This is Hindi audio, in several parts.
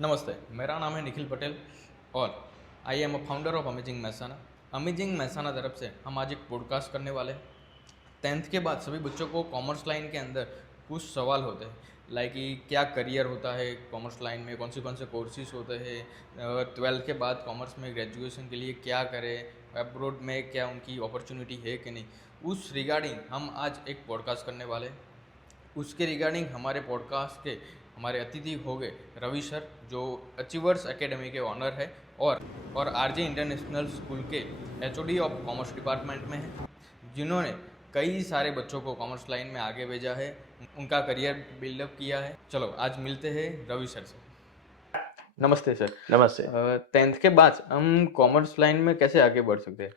नमस्ते, मेरा नाम है निखिल पटेल और I am a founder of amazing Mehsana. Amazing Mehsana तरफ से हम आज एक पॉडकास्ट करने वाले हैं। 10th के बाद सभी बच्चों को कॉमर्स लाइन के अंदर कुछ सवाल होते हैं, लाइक कि क्या करियर होता है कॉमर्स लाइन में, कौन से कोर्सेज होते हैं, 12th के बाद कॉमर्स में ग्रेजुएशन के लिए क्या करें, अब्रोड में क्या उनकी अपॉर्चुनिटी है कि नहीं, उस रिगार्डिंग हम आज एक पॉडकास्ट करने वाले हैं। उसके रिगार्डिंग हमारे पॉडकास्ट के हमारे अतिथि हो गए रवि सर, जो अचीवर्स एकेडमी के ऑनर है और आरजे इंटरनेशनल स्कूल के एचओडी ऑफ कॉमर्स डिपार्टमेंट में हैं, जिन्होंने कई सारे बच्चों को कॉमर्स लाइन में आगे भेजा है, उनका करियर बिल्डअप किया है। चलो आज मिलते हैं रवि सर से। नमस्ते सर। नमस्ते। 10th के बाद हम कॉमर्स लाइन में कैसे आगे बढ़ सकते हैं?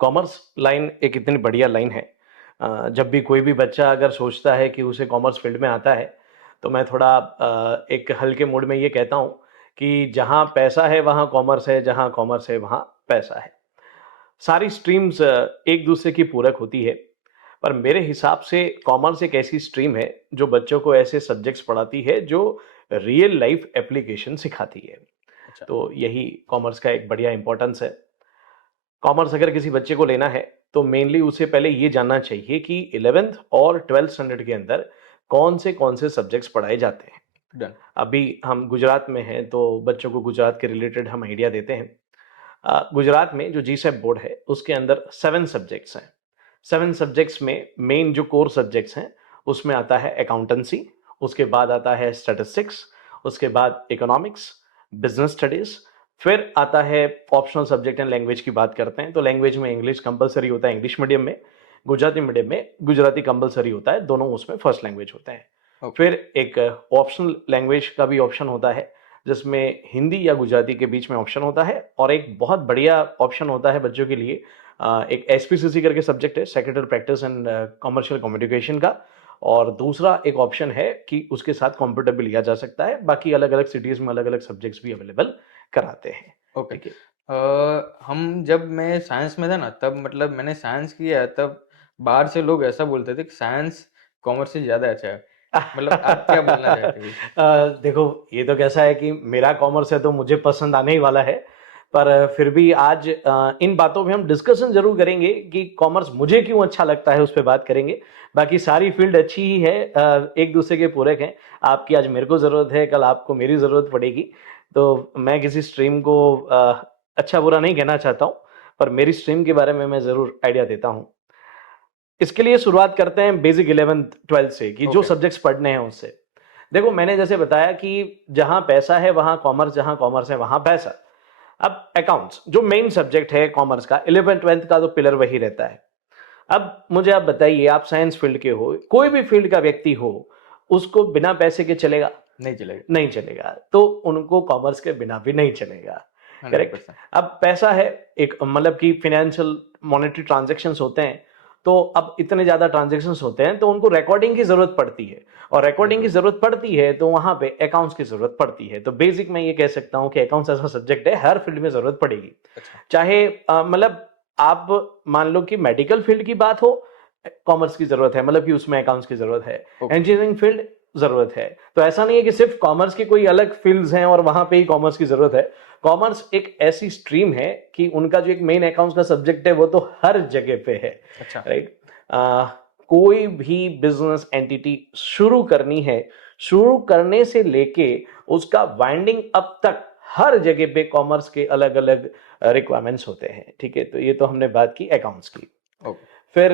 कॉमर्स लाइन एक इतनी बढ़िया लाइन है। जब भी कोई भी बच्चा अगर सोचता है कि उसे कॉमर्स फील्ड में आता है, तो मैं थोड़ा एक हल्के मूड में ये कहता हूँ कि जहाँ पैसा है वहाँ कॉमर्स है, जहाँ कॉमर्स है वहाँ पैसा है। सारी स्ट्रीम्स एक दूसरे की पूरक होती है, पर मेरे हिसाब से कॉमर्स एक ऐसी स्ट्रीम है जो बच्चों को ऐसे सब्जेक्ट्स पढ़ाती है जो रियल लाइफ एप्लीकेशन सिखाती है। अच्छा। तो यही कॉमर्स का एक बढ़िया इंपॉर्टेंस है। कॉमर्स अगर किसी बच्चे को लेना है तो मेनली उसे पहले ये जानना चाहिए कि 11th और 12th स्टैंडर्ड के अंदर कौन से सब्जेक्ट्स पढ़ाए जाते हैं। डन। अभी हम गुजरात में हैं तो बच्चों को गुजरात के रिलेटेड हम आइडिया देते हैं। गुजरात में जो जीसेट बोर्ड है उसके अंदर 7 सब्जेक्ट्स हैं। 7 सब्जेक्ट्स में मेन जो कोर सब्जेक्ट्स हैं उसमें आता है अकाउंटेंसी, उसके बाद आता है स्टैटिस्टिक्स, उसके बाद इकोनॉमिक्स, बिजनेस स्टडीज, फिर आता है ऑप्शनल सब्जेक्ट एंड लैंग्वेज की बात करते हैं तो लैंग्वेज में इंग्लिश कंपलसरी होता है इंग्लिश मीडियम में, गुजराती मीडियम में गुजराती कंपलसरी होता है, दोनों उसमें फर्स्ट लैंग्वेज होते हैं। Okay. फिर एक ऑप्शनल लैंग्वेज का भी ऑप्शन होता है जिसमें हिंदी या गुजराती के बीच में ऑप्शन होता है, और एक बहुत बढ़िया ऑप्शन होता है बच्चों के लिए, एक एसपीसीसी करके सब्जेक्ट है, secretary practice and commercial communication का, और दूसरा एक ऑप्शन है कि उसके साथ कंप्यूटर भी लिया जा सकता है। बाकी अलग अलग सिटीज में अलग अलग सब्जेक्ट्स भी अवेलेबल कराते हैं। ओके। ठीक है। हम जब मैं साइंस में था ना, तब मतलब मैंने साइंस किया, तब बाहर से लोग ऐसा बोलते थे कि साइंस कॉमर्स से ज़्यादा अच्छा है। मतलब आप क्या बोलना चाहते हैं? देखो, ये तो कैसा है कि मेरा कॉमर्स है तो मुझे पसंद आने ही वाला है, पर फिर भी आज इन बातों पे हम डिस्कशन जरूर करेंगे कि कॉमर्स मुझे क्यों अच्छा लगता है, उस पर बात करेंगे। बाकी सारी फील्ड अच्छी ही है, एक दूसरे के पूरक हैं। आपकी आज मेरे को जरूरत है, कल आपको मेरी जरूरत पड़ेगी। तो मैं किसी स्ट्रीम को अच्छा बुरा नहीं कहना चाहता हूँ, पर मेरी स्ट्रीम के बारे में मैं जरूर आइडिया देता हूँ। इसके लिए शुरुआत करते हैं बेसिक 11th 12th से कि जो ओके। सब्जेक्ट्स पढ़ने हैं उससे। देखो, मैंने जैसे बताया कि जहां पैसा है वहां कॉमर्स, जहां कॉमर्स है वहां पैसा। अब अकाउंट्स जो मेन सब्जेक्ट है कॉमर्स का, 11th 12th का तो पिलर वही रहता है। अब मुझे आप बताइए, आप साइंस फील्ड के हो, कोई भी फील्ड का व्यक्ति हो, उसको बिना पैसे के चलेगा? नहीं चलेगा। नहीं चलेगा। तो उनको कॉमर्स के बिना भी नहीं चलेगा। करेक्ट। 100%। अब पैसा है, एक मतलब कि फिनेंशियल मॉनेटरी ट्रांजेक्शन्स होते हैं, तो अब इतने ज्यादा ट्रांजेक्शन्स होते हैं तो उनको रिकॉर्डिंग की जरूरत पड़ती है, और रिकॉर्डिंग की जरूरत पड़ती है तो वहां पे अकाउंट्स की जरूरत पड़ती है। तो बेसिक मैं ये कह सकता हूं कि अकाउंट्स ऐसा सब्जेक्ट है हर फील्ड में जरूरत पड़ेगी। अच्छा। चाहे मतलब आप मान लो कि मेडिकल फील्ड की बात हो, कॉमर्स की जरूरत है, मतलब कि उसमें अकाउंट्स की जरूरत है। ओके। इंजीनियरिंग फील्ड जरूरत है। तो ऐसा नहीं है कि सिर्फ कॉमर्स की कोई अलग फील्ड्स हैं और वहां पे ही कॉमर्स की जरूरत है। कॉमर्स एक ऐसी स्ट्रीम है कि उनका जो एक मेन अकाउंट्स का सब्जेक्ट है वो तो हर जगह पे है। अच्छा। राइट। कोई भी बिजनेस एंटिटी शुरू करनी है, शुरू करने से लेके उसका वाइंडिंग अप तक हर जगह पे कॉमर्स के अलग अलग रिक्वायरमेंट्स होते हैं। ठीक है, तो ये तो हमने बात की अकाउंट्स की। ओके। फिर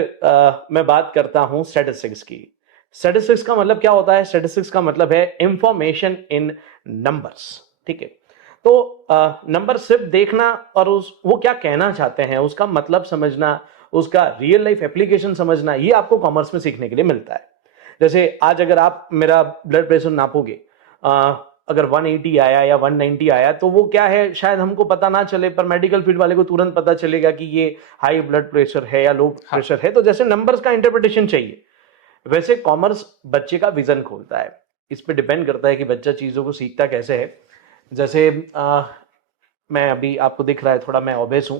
मैं बात करता हूं स्टैटिस्टिक्स की। स्टैटिस्टिक्स का मतलब क्या होता है? स्टैटिस्टिक्स का मतलब है इंफॉर्मेशन इन नंबर्स। ठीक है, तो नंबर सिर्फ देखना और वो क्या कहना चाहते हैं उसका मतलब समझना, उसका रियल लाइफ एप्लीकेशन समझना, ये आपको कॉमर्स में सीखने के लिए मिलता है। जैसे आज अगर आप मेरा ब्लड प्रेशर नापोगे, अगर 180 आया या 190 आया तो वो क्या है शायद हमको पता ना चले, पर मेडिकल फील्ड वाले को तुरंत पता चलेगा कि ये हाई ब्लड प्रेशर है या लो प्रेशर है। तो जैसे नंबर्स का इंटरप्रिटेशन चाहिए, वैसे कॉमर्स बच्चे का विजन खोलता है। इस पे डिपेंड करता है कि बच्चा चीजों को सीखता कैसे है। जैसे मैं अभी आपको दिख रहा है थोड़ा मैं ओबेस हूं,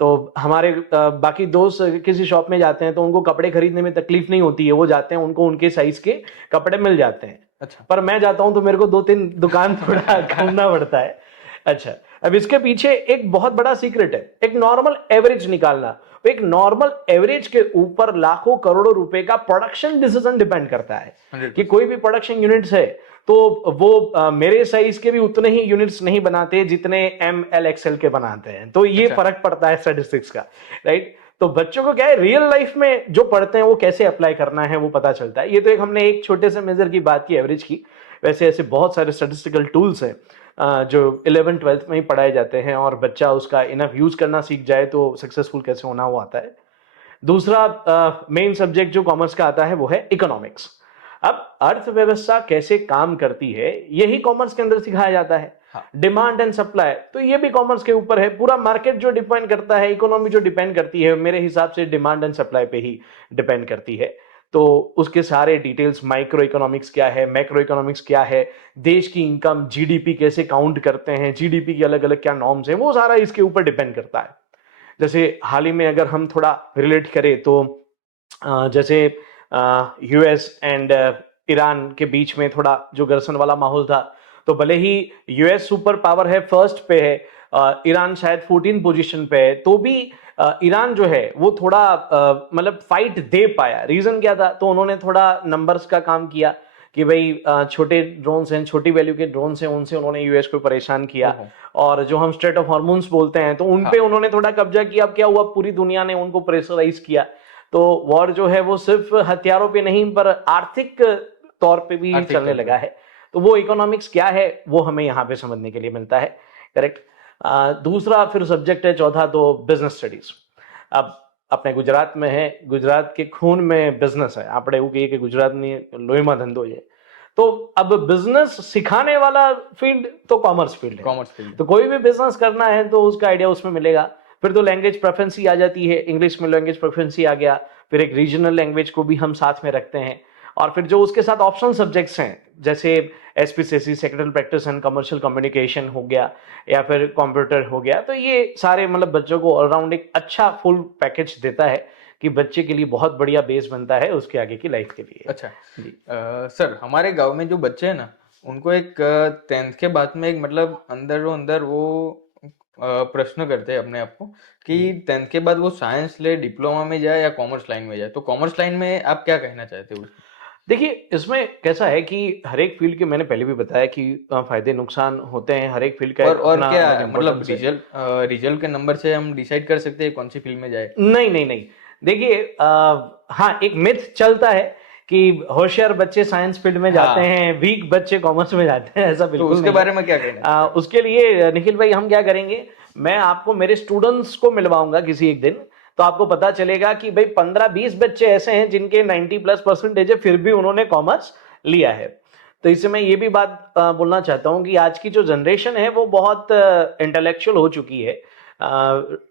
तो हमारे बाकी दोस्त किसी शॉप में जाते हैं तो उनको कपड़े खरीदने में तकलीफ नहीं होती है, वो जाते हैं उनको उनके साइज के कपड़े मिल जाते हैं। अच्छा। पर मैं जाता हूं तो मेरे को 2-3 दुकान थोड़ा घूमना पड़ता है। अच्छा, अब इसके पीछे एक बहुत बड़ा सीक्रेट है, एक नॉर्मल एवरेज निकालना। एक नॉर्मल एवरेज के ऊपर लाखों करोड़ों रुपए का प्रोडक्शन डिसीजन डिपेंड करता है कि 100%। कोई भी प्रोडक्शन यूनिट्स है तो वो मेरे साइज के भी उतने ही यूनिट्स नहीं बनाते जितने ML XL के बनाते हैं, तो ये अच्छा। फर्क पड़ता है स्टैटिस्टिक्स का, राइट। तो बच्चों को क्या है, रियल लाइफ में जो पढ़ते हैं वो कैसे अप्लाई करना है वो पता चलता है। ये तो एक हमने एक छोटे से मेजर की बात की, एवरेज की। वैसे ऐसे बहुत सारे स्टैटिस्टिकल टूल्स हैं जो 11th-12th में ही पढ़ाए जाते हैं, और बच्चा उसका इनफ यूज करना सीख जाए तो सक्सेसफुल कैसे होना वो आता है। दूसरा मेन सब्जेक्ट जो कॉमर्स का आता है वो है इकोनॉमिक्स। अब अर्थव्यवस्था कैसे काम करती है यही कॉमर्स के अंदर सिखाया जाता है। हाँ। डिमांड एंड सप्लाई तो ये भी कॉमर्स के ऊपर है। पूरा मार्केट जो डिपेंड करता है, इकोनॉमी जो डिपेंड करती है, मेरे हिसाब से डिमांड एंड सप्लाई पे ही डिपेंड करती है। तो उसके सारे डिटेल्स, माइक्रो इकोनॉमिक्स क्या है, मैक्रो इकोनॉमिक्स क्या है, देश की इनकम, जीडीपी कैसे काउंट करते हैं, जीडीपी की अलग अलग क्या नॉर्म्स हैं, वो सारा इसके ऊपर डिपेंड करता है। जैसे हाल ही में अगर हम थोड़ा रिलेट करें तो जैसे यूएस एंड ईरान के बीच में थोड़ा जो घर्षण वाला माहौल था, तो भले ही यूएस सुपर पावर है, फर्स्ट पे है, ईरान शायद 14 पोजीशन पे है, तो भी ईरान जो है वो थोड़ा मतलब फाइट दे पाया। रीजन क्या था, तो उन्होंने थोड़ा नंबर्स का काम किया कि भाई छोटे ड्रोन्स हैं, छोटी वैल्यू के ड्रोन्स हैं, उनसे उन्होंने यूएस को परेशान किया। ओहो। और जो हम स्ट्रेट ऑफ हॉर्मोन्स बोलते हैं तो उन पे हाँ। उन्होंने थोड़ा कब्जा किया। अब क्या हुआ, पूरी दुनिया ने उनको प्रेशराइज किया। तो वॉर जो है वो सिर्फ हथियारों पे नहीं पर आर्थिक तौर पे भी आर्थिक चलने तौर पे। लगा है। तो वो इकोनॉमिक्स क्या है वो हमें यहाँ पे समझने के लिए मिलता है, करेक्ट। दूसरा फिर सब्जेक्ट है चौथा, तो बिजनेस स्टडीज। अब अपने गुजरात में है, गुजरात के खून में बिजनेस है, આપણે એવું કહીએ કે ગુજરાતની લોહીમાં ધંધો છે। तो अब बिजनेस सिखाने वाला फील्ड तो कॉमर्स फील्ड है। Commerce field. तो कोई भी बिजनेस करना है तो उसका आइडिया उसमें मिलेगा। फिर तो लैंग्वेज प्रेफरेंसी आ जाती है, इंग्लिश में लैंग्वेज प्रेफरेंसी आ गया। फिर एक रीजनल लैंग्वेज को भी हम साथ में रखते हैं। और फिर जो उसके साथ ऑप्शनल सब्जेक्ट्स हैं जैसे SPCC, secretary practice and commercial communication हो गया, या फिर कंप्यूटर हो गया, तो ये सारे मतलब बच्चों को ऑलराउंड एक अच्छा फुल पैकेज देता है कि बच्चे के लिए बहुत बढ़िया बेस बनता है उसके आगे की लाइफ के लिए। अच्छा। जी। सर, हमारे गांव में जो बच्चे हैं ना, उनको एक 10th के बाद में एक मतलब अंदर वो प्रश्न करते हैं अपने आप को कि 10th के बाद वो साइंस ले, डिप्लोमा में जाए या कॉमर्स लाइन में जाए। तो कॉमर्स लाइन में आप क्या कहना चाहते हो? देखिए, इसमें कैसा है कि हर एक फील्ड के, मैंने पहले भी बताया कि फायदे नुकसान होते हैं, हर एक फील्ड का एक और अपना क्या अलग मतलब इम्पोर्टेंस है। रिजल्ट के नंबर से हम डिसाइड कर सकते हैं कौन सी फील्ड में जाए? नहीं नहीं नहीं, देखिए हाँ, एक मिथ चलता है कि होशियार बच्चे साइंस फील्ड में जाते हाँ। हैं, वीक बच्चे कॉमर्स में जाते हैं, ऐसा तो बिल्कुल उसके नहीं बारे है। में क्या कहना है? उसके लिए निखिल भाई हम क्या करेंगे, मैं आपको मेरे स्टूडेंट्स को मिलवाऊंगा किसी एक दिन, तो आपको पता चलेगा कि भाई 15-20 बच्चे ऐसे हैं जिनके 90+% है, फिर भी उन्होंने कॉमर्स लिया है। तो इससे मैं ये भी बात बोलना चाहता हूं कि आज की जो जनरेशन है वो बहुत इंटेलेक्चुअल हो चुकी है,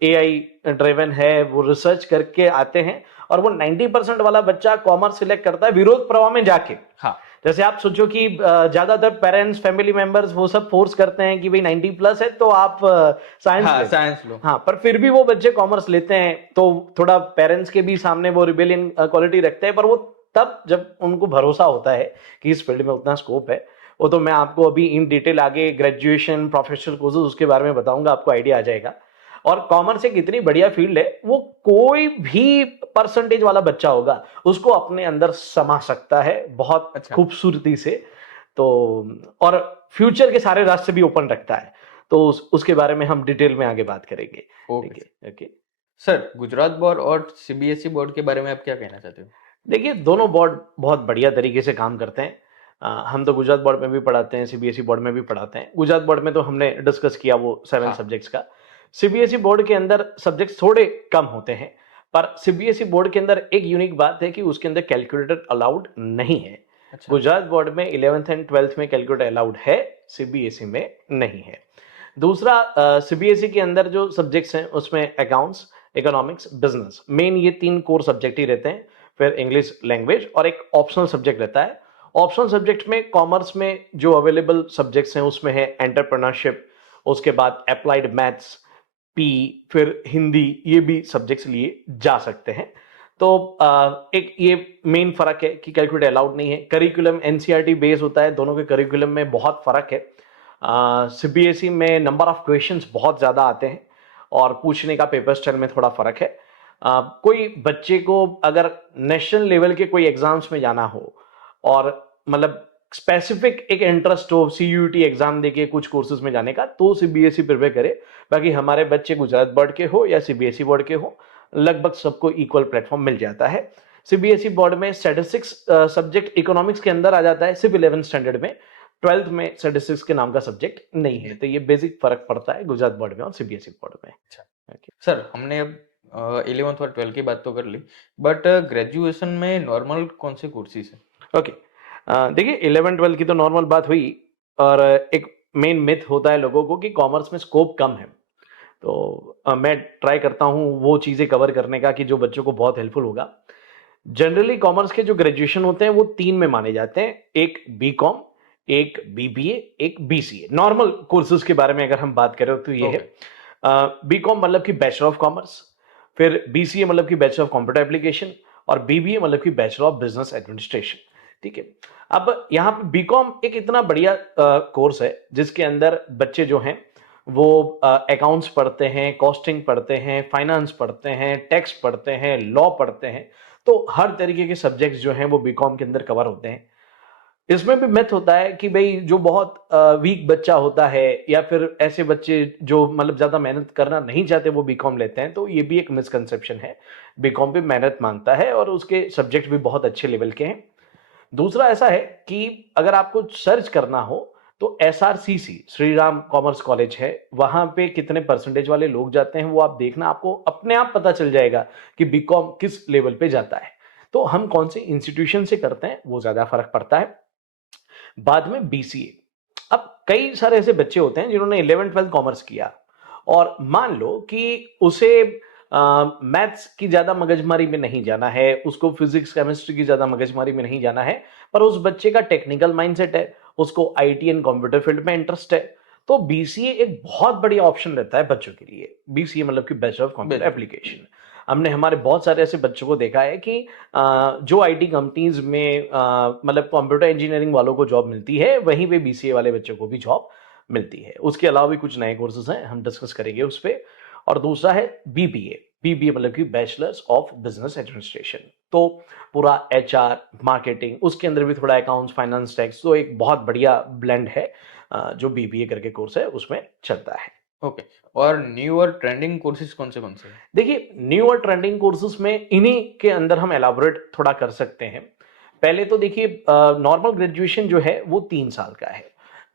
AI ड्रिवन है, वो रिसर्च करके आते हैं, और वो 90% वाला बच्चा कॉमर्स सिलेक्ट करता है विरोध प्रवाह में जाके। हाँ। जैसे आप सोचो कि ज्यादातर पेरेंट्स, फैमिली मेंबर्स वो सब फोर्स करते हैं कि भाई 90+ है तो आप साइंस हाँ, ले लो। साइंस लो। हाँ, पर फिर भी वो बच्चे कॉमर्स लेते हैं, तो थोड़ा पेरेंट्स के भी सामने वो रिबेलियन क्वालिटी रखते हैं, पर वो तब जब उनको भरोसा होता है कि इस फील्ड में उतना स्कोप है। वो तो मैं आपको अभी इन डिटेल आगे ग्रेजुएशन, प्रोफेशनल कोर्सेज उसके बारे में बताऊंगा, आपको आइडिया आ जाएगा। और कॉमर्स एक इतनी बढ़िया फील्ड है, वो कोई भी परसेंटेज वाला बच्चा होगा उसको अपने अंदर समा सकता है बहुत अच्छा। खूबसूरती से। तो और फ्यूचर के सारे रास्ते भी ओपन रखता है, तो उसके बारे में हम डिटेल में आगे बात करेंगे। ओके। ठीक है, ओके। सर, गुजरात बोर्ड और CBSE बोर्ड के बारे में आप क्या कहना चाहते हो? देखिए, दोनों बोर्ड बहुत बढ़िया तरीके से काम करते हैं। हम तो गुजरात बोर्ड में भी पढ़ाते हैं, CBSE बोर्ड में भी पढ़ाते हैं। गुजरात बोर्ड में तो हमने डिस्कस किया वो 7 हाँ। सब्जेक्ट्स का। CBSE बोर्ड के अंदर सब्जेक्ट्स थोड़े कम होते हैं, पर CBSE बोर्ड के अंदर एक यूनिक बात है कि उसके अंदर कैलकुलेटर अलाउड नहीं है। अच्छा। गुजरात बोर्ड में 11th एंड 12th में कैलकुलेटर अलाउड है, CBSE में नहीं है। दूसरा, CBSE के अंदर जो सब्जेक्ट्स हैं उसमें अकाउंट्स, इकोनॉमिक्स, बिजनेस, मेन ये 3 कोर सब्जेक्ट ही रहते हैं। फिर इंग्लिश लैंग्वेज और एक ऑप्शनल सब्जेक्ट रहता है। ऑप्शनल सब्जेक्ट में कॉमर्स में जो अवेलेबल सब्जेक्ट्स हैं उसमें है एंटरप्रेन्योरशिप, उसके बाद अप्लाइड मैथ्स, पी, फिर हिंदी, ये भी सब्जेक्ट्स लिए जा सकते हैं। तो एक ये मेन फर्क है कि कैलकुलेट अलाउड नहीं है। करिकुलम एनसीईआरटी बेस होता है, दोनों के करिकुलम में बहुत फर्क है। सीबीएसई में नंबर ऑफ क्वेश्चंस बहुत ज़्यादा आते हैं और पूछने का पेपर स्टाइल में थोड़ा फर्क है। कोई बच्चे को अगर नेशनल लेवल के कोई एग्जाम्स में जाना हो और मतलब स्पेसिफिक एक इंटरेस्ट हो सीयूईटी एग्जाम देके कुछ कोर्सेज में जाने का, तो सीबीएसई प्रिपेयर करे। बाकी हमारे बच्चे गुजरात बोर्ड के हो या सीबीएसई बोर्ड के हो, लगभग सबको इक्वल प्लेटफॉर्म मिल जाता है। सीबीएसई बोर्ड में स्टैटिस्टिक्स सब्जेक्ट इकोनॉमिक्स के अंदर आ जाता है सिर्फ 11th स्टैंडर्ड में। 12th में स्टैटिस्टिक्स के नाम का सब्जेक्ट नहीं है, तो ये बेसिक फर्क पड़ता है गुजरात बोर्ड में और सीबीएसई बोर्ड में। अच्छा Okay. सर, हमने अब 11th और 12th की बात तो कर ली, बट ग्रेजुएशन में नॉर्मल कौन से कोर्सेज हैं? ओके, देखिए 11-12 की तो नॉर्मल बात हुई, और एक मेन मिथ होता है लोगों को कि कॉमर्स में स्कोप कम है। तो मैं ट्राई करता हूँ वो चीज़ें कवर करने का कि जो बच्चों को बहुत हेल्पफुल होगा। जनरली कॉमर्स के जो ग्रेजुएशन होते हैं वो 3 में माने जाते हैं, एक बीकॉम, एक बीबीए, एक बीसीए। नॉर्मल कोर्सेज के बारे में अगर हम बात करें तो ये है, बीकॉम मतलब कि बैचलर ऑफ कॉमर्स, फिर बीसीए मतलब कि बैचलर ऑफ कंप्यूटर एप्लीकेशन, और बीबीए मतलब कि बैचलर ऑफ बिजनेस एडमिनिस्ट्रेशन। ठीक है। अब यहाँ पे बीकॉम एक इतना बढ़िया कोर्स है जिसके अंदर बच्चे जो हैं वो अकाउंट्स पढ़ते हैं, कॉस्टिंग पढ़ते हैं, फाइनेंस पढ़ते हैं, टैक्स पढ़ते हैं, लॉ पढ़ते हैं। तो हर तरीके के सब्जेक्ट्स जो हैं वो बीकॉम के अंदर कवर होते हैं। इसमें भी मिथ होता है कि भाई जो बहुत वीक बच्चा होता है या फिर ऐसे बच्चे जो मतलब ज्यादा मेहनत करना नहीं चाहते वो बीकॉम लेते हैं, तो ये भी एक मिसकंसेप्शन है। बीकॉम भी मेहनत मांगता है और उसके सब्जेक्ट भी बहुत अच्छे लेवल के हैं। दूसरा ऐसा है कि अगर आपको सर्च करना हो तो SRCC Shri Ram commerce college है, वहां पे कितने परसेंटेज वाले लोग जाते हैं वो आप देखना, आपको अपने आप पता चल जाएगा कि बीकॉम किस लेवल पे जाता है। तो हम कौन से इंस्टीट्यूशन से करते हैं वो ज्यादा फर्क पड़ता है। बाद में बीसीए। अब कई सारे ऐसे बच्चे होते हैं जिन्होंने 11th-12th कॉमर्स किया और मान लो कि उसे मैथ्स की ज्यादा मगजमारी में नहीं जाना है, उसको फिजिक्स केमिस्ट्री की ज्यादा मगजमारी में नहीं जाना है, पर उस बच्चे का टेक्निकल माइंडसेट है, उसको आईटी एंड कंप्यूटर फील्ड में इंटरेस्ट है, तो बीसीए एक बहुत बढ़िया ऑप्शन रहता है बच्चों के लिए। बीसीए मतलब कि बैचलर ऑफ कंप्यूटर बिल्कुल। एप्लीकेशन। हमने हमारे बहुत सारे ऐसे बच्चों को देखा है कि जो आईटी कंपनीज में मतलब कंप्यूटर इंजीनियरिंग वालों को जॉब मिलती है, वहीं पे बीसीए वाले बच्चों को भी जॉब मिलती है। उसके अलावा भी कुछ नए कोर्सेज हैं, हम डिस्कस करेंगे उस पर। और दूसरा है बीबीए। बीबीए मतलब कि बैचलर्स ऑफ बिजनेस एडमिनिस्ट्रेशन। तो पूरा एचआर, मार्केटिंग, उसके अंदर भी थोड़ा अकाउंट्स, फाइनेंस, टैक्स, तो एक बहुत बढ़िया ब्लेंड है जो बीबीए करके कोर्स है उसमें चलता है। ओके, और न्यू और ट्रेंडिंग कोर्सेज कौन से हैं? देखिए न्यू और ट्रेंडिंग कोर्सेज में इन्हीं के अंदर हम एलाबोरेट थोड़ा कर सकते हैं। पहले तो देखिए नॉर्मल ग्रेजुएशन जो है वो 3 साल का है,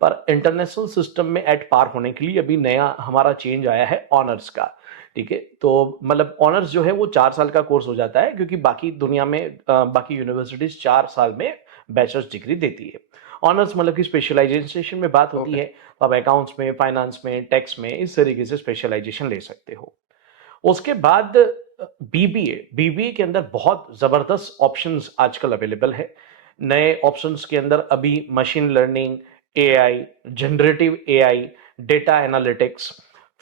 पर इंटरनेशनल सिस्टम में एट पार होने के लिए अभी नया हमारा चेंज आया है ऑनर्स का। ठीक है, तो मतलब ऑनर्स जो है वो 4 साल का कोर्स हो जाता है, क्योंकि बाकी दुनिया में बाकी यूनिवर्सिटीज 4 साल में बैचलर्स डिग्री देती है। ऑनर्स मतलब कि स्पेशलाइजेशन में बात होती ओके। है, तो आप अकाउंट्स में, फाइनेंस में, टैक्स में इस तरीके से स्पेशलाइजेशन ले सकते हो। उसके बाद बीबीए। बीबीए के अंदर बहुत जबरदस्त ऑप्शंस आजकल अवेलेबल है। नए ऑप्शंस के अंदर अभी machine learning, AI, generative AI, data analytics,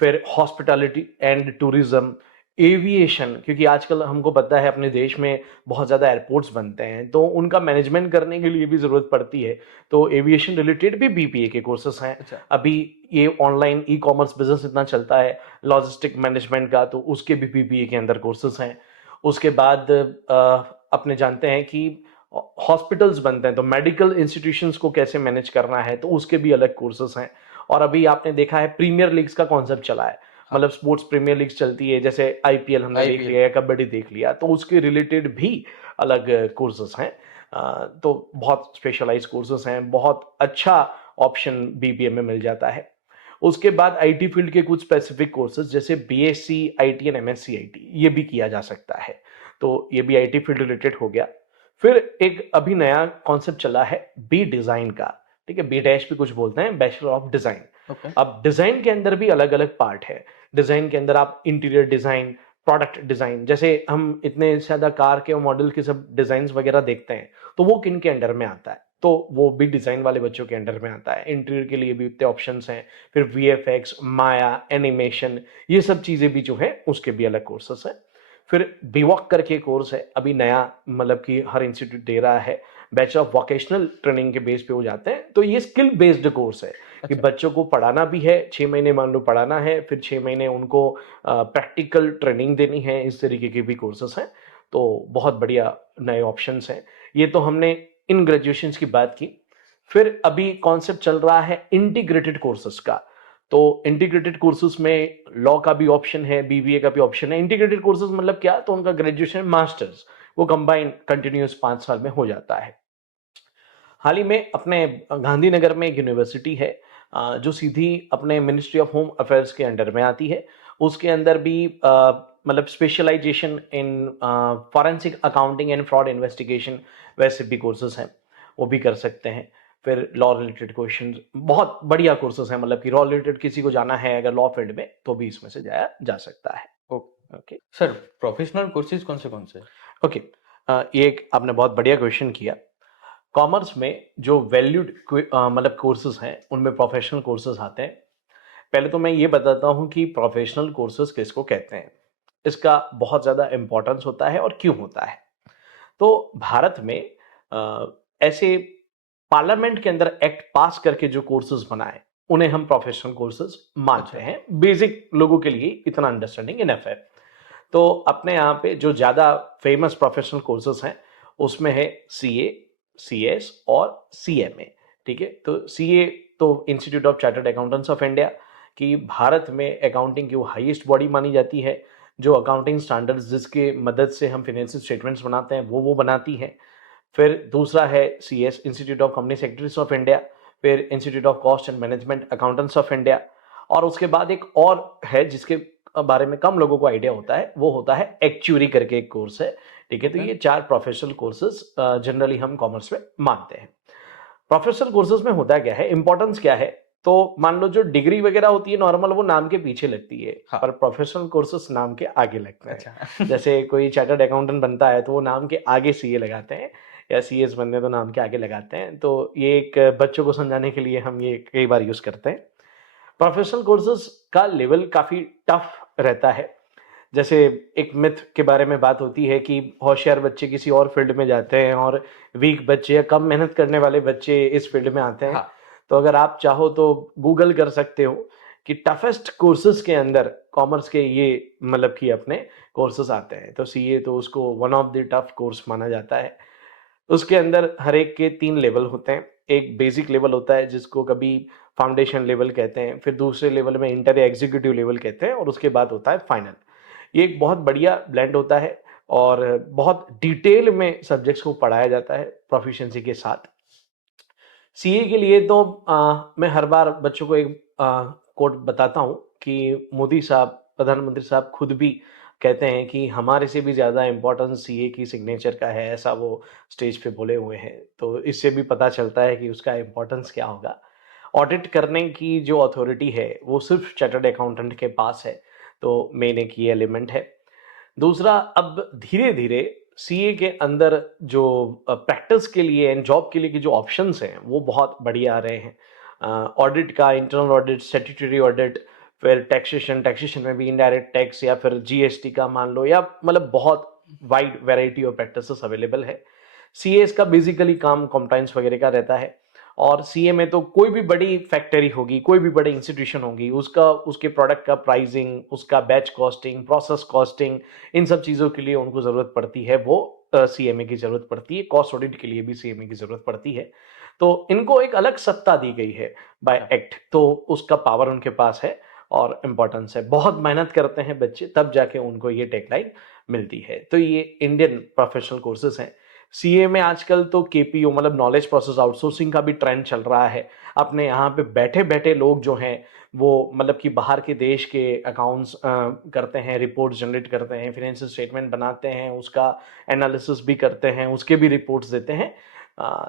फिर हॉस्पिटैलिटी एंड टूरिज्म, एविएशन, क्योंकि आजकल हमको पता है अपने देश में बहुत ज़्यादा एयरपोर्ट्स बनते हैं, तो उनका मैनेजमेंट करने के लिए भी ज़रूरत पड़ती है। तो एविएशन रिलेटेड भी बीपीए के कोर्सेस हैं। अच्छा। अभी ये ऑनलाइन ई कॉमर्स बिजनेस इतना चलता है लॉजिस्टिक मैनेजमेंट का, तो उसके भी बीपीए के अंदर कोर्सेस हैं। उसके बाद अपने जानते हैं कि हॉस्पिटल्स बनते हैं, तो मेडिकल इंस्टीट्यूशंस को कैसे मैनेज करना है, तो उसके भी अलग कोर्सेस हैं। और अभी आपने देखा है प्रीमियर लीग्स का कॉन्सेप्ट चला है, मतलब स्पोर्ट्स प्रीमियर लीग्स चलती है, जैसे आईपीएल हमने देख IPL लिया या कबड्डी देख लिया, तो उसके रिलेटेड भी अलग कोर्सेस हैं। तो बहुत स्पेशलाइज कोर्सेस हैं, बहुत अच्छा ऑप्शन बीबीए में मिल जाता है। उसके बाद आईटी फील्ड के कुछ स्पेसिफिक कोर्सेज जैसे BSc IT and MSc IT, ये भी किया जा सकता है, तो ये भी आईटी फील्ड रिलेटेड हो गया। फिर एक अभी नया कॉन्सेप्ट चला है बी डिजाइन का। ठीक है, बी डैश भी कुछ बोलते हैं, बैचलर ऑफ डिजाइन। ओके। अब डिजाइन के अंदर भी अलग अलग पार्ट है। डिजाइन के अंदर आप इंटीरियर डिजाइन, प्रोडक्ट डिजाइन, जैसे हम इतने ज्यादा कार के और मॉडल के सब डिजाइन वगैरह देखते हैं, तो वो किन के अंडर में आता है, तो वो भी डिजाइन वाले बच्चों के अंडर में आता है। इंटीरियर के लिए भी इतने ऑप्शंस हैं। फिर वीएफएक्स, माया, एनिमेशन, ये सब चीजें भी जो है उसके भी अलग कोर्सेस हैं। फिर बीवॉक करके कोर्स है, अभी नया मतलब कि हर इंस्टीट्यूट दे रहा है, बैचलर ऑफ वोकेशनल ट्रेनिंग के बेस पे हो जाते हैं। तो ये स्किल बेस्ड कोर्स है कि अच्छा। बच्चों को पढ़ाना भी है, 6 महीने मान लो पढ़ाना है, फिर 6 महीने उनको प्रैक्टिकल ट्रेनिंग देनी है, इस तरीके के भी कोर्सेस हैं। तो बहुत बढ़िया नए ऑप्शंस हैं। ये तो हमने इन ग्रेजुएशंस की बात की। फिर अभी कॉन्सेप्ट चल रहा है इंटीग्रेटेड कोर्सेज का। तो इंटीग्रेटेड कोर्सेज में लॉ का भी ऑप्शन है, बीबीए का भी ऑप्शन है। इंटीग्रेटेड कोर्सेज मतलब क्या, तो उनका ग्रेजुएशन मास्टर्स वो कंबाइन कंटिन्यूस 5 साल में हो जाता है। हाल ही में अपने गांधीनगर में एक यूनिवर्सिटी है जो सीधी अपने मिनिस्ट्री ऑफ होम अफेयर्स के अंडर में आती है। उसके अंदर भी मतलब specialisation in forensic accounting and fraud investigation वैसे भी कोर्सेज हैं, वो भी कर सकते हैं। फिर लॉ रिलेटेड क्वेश्चन, बहुत बढ़िया कोर्सेज हैं, मतलब कि लॉ रिलेटेड किसी को जाना है अगर लॉ फील्ड में तो भी इसमें से जाया जा सकता है। Okay. Okay sir, professional courses कौन से हैं? ओके, ये एक आपने बहुत बढ़िया क्वेश्चन किया। कॉमर्स में जो वैल्यूड मतलब कोर्सेज हैं उनमें प्रोफेशनल कोर्सेज आते हैं। पहले तो मैं ये बताता हूँ कि प्रोफेशनल कोर्सेज किसको कहते हैं, इसका बहुत ज़्यादा इंपॉर्टेंस होता है और क्यों होता है। तो भारत में ऐसे पार्लियामेंट के अंदर एक्ट पास करके जो कोर्सेज बनाए उन्हें हम प्रोफेशनल कोर्सेज मानते अच्छा। हैं। बेसिक लोगों के लिए इतना अंडरस्टैंडिंग इनफ है। तो अपने यहाँ पे जो ज़्यादा फेमस प्रोफेशनल कोर्सेज हैं उसमें है सीए, सीएस और सीएमए। ठीक है, तो सीए तो institute of chartered accountants of India की भारत में अकाउंटिंग की वो हाईएस्ट बॉडी मानी जाती है, जो अकाउंटिंग स्टैंडर्ड्स जिसके मदद से हम फाइनेंशियल स्टेटमेंट्स बनाते हैं वो बनाती है। फिर दूसरा है CS, institute of company secretaries of India. फिर institute of cost and management accountants of India. और उसके बाद एक और है जिसके बारे में कम लोगों को आइडिया होता है, वो होता है एक्चुरी करके एक कोर्स है। ठीक है, तो ओके। ये 4 प्रोफेशनल कोर्सेज जनरली हम कॉमर्स में मानते हैं। प्रोफेशनल कोर्सेज में होता क्या है, इंपॉर्टेंस क्या है, तो मान लो जो डिग्री वगैरह होती है नॉर्मल वो नाम के पीछे लगती है, हाँ। पर प्रोफेशनल कोर्सेज नाम के आगे लगते हैं। अच्छा। जैसे कोई चार्टर्ड अकाउंटेंट बनता है तो वो नाम के आगे सीए लगाते हैं, या सीएस बनने तो नाम के आगे लगाते हैं। तो ये एक बच्चों को समझाने के लिए हम ये कई बार यूज करते हैं। प्रोफेशनल कोर्सेज का लेवल काफी टफ रहता है। जैसे एक मिथ के बारे में बात होती है कि होशियार बच्चे किसी और फील्ड में जाते हैं और वीक बच्चे या कम मेहनत करने वाले बच्चे इस फील्ड में आते हैं। हाँ। तो अगर आप चाहो तो गूगल कर सकते हो कि टफेस्ट कोर्सेज के अंदर कॉमर्स के ये मतलब कि अपने कोर्सेज आते हैं। तो सीए तो उसको one of the tough course माना जाता है। उसके अंदर हर एक के 3 लेवल होते हैं। एक बेसिक लेवल होता है जिसको कभी फाउंडेशन लेवल कहते हैं, फिर दूसरे लेवल में इंटर या एग्जीक्यूटिव लेवल कहते हैं, और उसके बाद होता है फाइनल। ये एक बहुत बढ़िया ब्लेंड होता है और बहुत डिटेल में सब्जेक्ट्स को पढ़ाया जाता है प्रोफिशिएंसी के साथ। सीए के लिए तो मैं हर बार बच्चों को एक कोट बताता हूँ कि मोदी साहब, प्रधानमंत्री साहब खुद भी कहते हैं कि हमारे से भी ज़्यादा इम्पोर्टेंस सीए की सिग्नेचर का है, ऐसा वो स्टेज पे बोले हुए हैं। तो इससे भी पता चलता है कि उसका इम्पोर्टेंस क्या होगा। ऑडिट करने की जो अथॉरिटी है वो सिर्फ चार्टर्ड अकाउंटेंट के पास है, तो मेन एक ये एलिमेंट है। दूसरा, अब धीरे धीरे सीए के अंदर जो प्रैक्टिस के लिए एंड जॉब के लिए की जो ऑप्शंस हैं वो बहुत बढ़िया आ रहे हैं। ऑडिट का इंटरनल ऑडिट, स्टैट्यूटरी ऑडिट, फिर टैक्सेशन में भी इनडायरेक्ट टैक्स या फिर जीएसटी का मान लो, या मतलब बहुत wide variety of practices available है। सीएस का बेसिकली काम कंप्लायंस वगैरह का रहता है। और सीए में तो कोई भी बड़ी फैक्ट्री होगी, कोई भी बड़ी इंस्टीट्यूशन होगी, उसका उसके प्रोडक्ट का प्राइसिंग, उसका बैच कॉस्टिंग, प्रोसेस कॉस्टिंग, इन सब चीज़ों के लिए उनको ज़रूरत पड़ती है, वो सीएमए की ज़रूरत पड़ती है। कॉस्ट ऑडिट के लिए भी सीएमए की ज़रूरत पड़ती है। तो इनको एक अलग सत्ता दी गई है बाय एक्ट, तो उसका पावर उनके पास है और इम्पोर्टेंस है। बहुत मेहनत करते हैं बच्चे, तब जाके उनको ये टेकलाइन मिलती है। तो ये इंडियन प्रोफेशनल कोर्सेज हैं। सीए में आजकल तो केपीओ मतलब नॉलेज प्रोसेस आउटसोर्सिंग का भी ट्रेंड चल रहा है। अपने यहाँ पे बैठे बैठे लोग जो हैं वो मतलब कि बाहर के देश के अकाउंट्स करते हैं, रिपोर्ट जनरेट करते हैं, फाइनेंशियल स्टेटमेंट बनाते हैं, उसका एनालिसिस भी करते हैं, उसके भी रिपोर्ट्स देते हैं।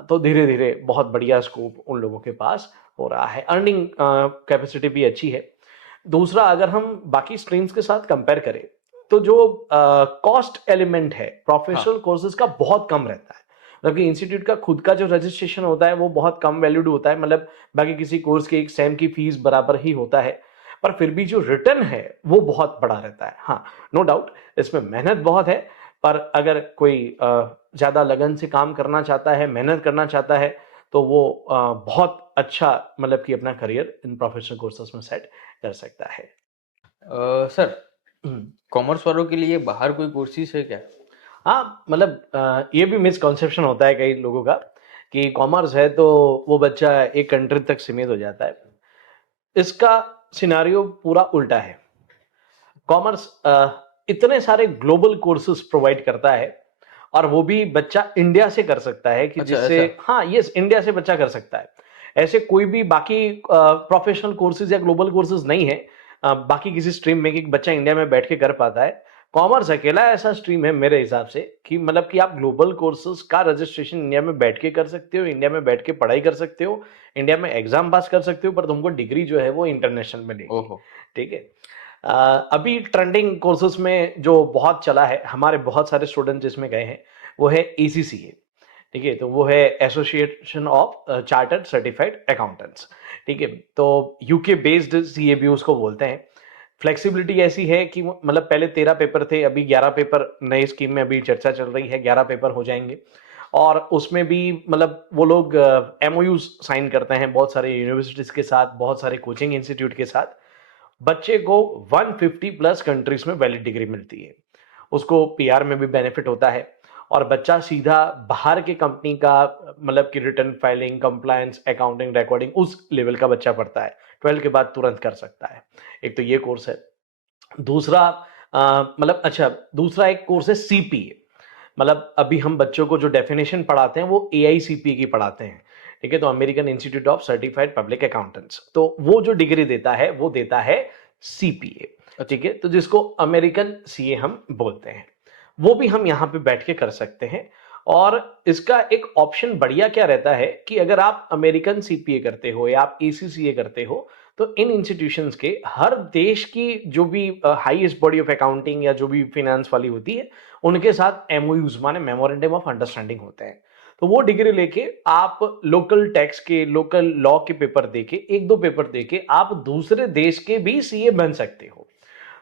तो धीरे धीरे बहुत बढ़िया स्कोप उन लोगों के पास हो रहा है। अर्निंग कैपेसिटी भी अच्छी है। दूसरा, अगर हम बाकी स्ट्रीम्स के साथ कंपेयर करें तो जो कॉस्ट एलिमेंट है प्रोफेशनल कोर्सेज का बहुत कम रहता है। मतलब कि इंस्टीट्यूट का खुद का जो रजिस्ट्रेशन होता है वो बहुत कम वैल्यूड होता है, मतलब बाकी किसी कोर्स के एक सेम की फीस बराबर ही होता है। पर फिर भी जो रिटर्न है वो बहुत बड़ा रहता है। हाँ, नो डाउट इसमें मेहनत बहुत है, पर अगर कोई ज़्यादा लगन से काम करना चाहता है, मेहनत करना चाहता है, तो वो बहुत अच्छा मतलब कि अपना करियर इन प्रोफेशनल कोर्सेज में सेट कर सकता है। सर, कॉमर्स वालों के लिए बाहर कोई कोर्सेज है क्या? हाँ, मतलब ये भी मिसकॉन्सेप्शन होता है कई लोगों का कि कॉमर्स है तो वो बच्चा एक कंट्री तक सीमित हो जाता है। इसका सिनारियो पूरा उल्टा है। कॉमर्स इतने सारे ग्लोबल कोर्सेज प्रोवाइड करता है, और वो भी बच्चा इंडिया से कर सकता है कि अच्छा, जिससे, ऐसा? हाँ यस, इंडिया से बच्चा कर सकता है। ऐसे कोई भी बाकी प्रोफेशनल कोर्सेज या ग्लोबल कोर्सेज नहीं है बाकी किसी स्ट्रीम में कि बच्चा इंडिया में बैठ के कर पाता है। कॉमर्स अकेला ऐसा स्ट्रीम है मेरे हिसाब से कि मतलब कि आप ग्लोबल कोर्सेज का रजिस्ट्रेशन इंडिया में बैठ के कर सकते हो, इंडिया में बैठ के पढ़ाई कर सकते हो, इंडिया में एग्जाम पास कर सकते हो, पर तुमको डिग्री जो है वो इंटरनेशनल मिलेगी। ओहो। ठीक है। अभी ट्रेंडिंग कोर्सेज में जो बहुत चला है, हमारे बहुत सारे स्टूडेंट जिसमें गए हैं, वो है एसीसीए। ठीक है, तो वो है association of chartered certified accountants. ठीक है, तो यूके बेस्ड सीएबी उसको बोलते हैं। फ्लेक्सिबिलिटी ऐसी है कि मतलब पहले 13 पेपर थे, अभी 11 पेपर नई स्कीम में अभी चर्चा चल रही है, 11 पेपर हो जाएंगे। और उसमें भी मतलब वो लोग एमओयूज साइन करते हैं बहुत सारे यूनिवर्सिटीज के साथ, बहुत सारे कोचिंग इंस्टीट्यूट के साथ। बच्चे को 150 प्लस कंट्रीज में वैलिड डिग्री मिलती है, उसको पीआर में भी बेनिफिट होता है, और बच्चा सीधा बाहर के कंपनी का मतलब कि return filing, compliance, accounting, recording उस लेवल का बच्चा पढ़ता है, 12 के बाद तुरंत कर सकता है। एक तो ये कोर्स है। दूसरा मतलब अच्छा, दूसरा एक कोर्स है सीपीए। मतलब अभी हम बच्चों को जो डेफिनेशन पढ़ाते हैं वो एआईसीपीए की पढ़ाते हैं। ठीक है, तो American institute of certified public accountants, तो वो जो डिग्री देता है वो देता है सीपीए। ठीक है, तो जिसको अमेरिकन सीए हम बोलते हैं, वो भी हम यहाँ पे बैठ के कर सकते हैं। और इसका एक ऑप्शन बढ़िया क्या रहता है कि अगर आप अमेरिकन सीपीए करते हो या आप एसीसीए करते हो, तो इन इंस्टीट्यूशंस के हर देश की जो भी हाईएस्ट बॉडी ऑफ अकाउंटिंग या जो भी फिनेंस वाली होती है, उनके साथ एमओयूज माने मेमोरेंडम ऑफ अंडरस्टैंडिंग होते हैं। तो वो डिग्री लेके आप लोकल टैक्स के, लोकल लॉ के पेपर देके, एक दो पेपर देके आप दूसरे देश के भी सीए बन सकते हो।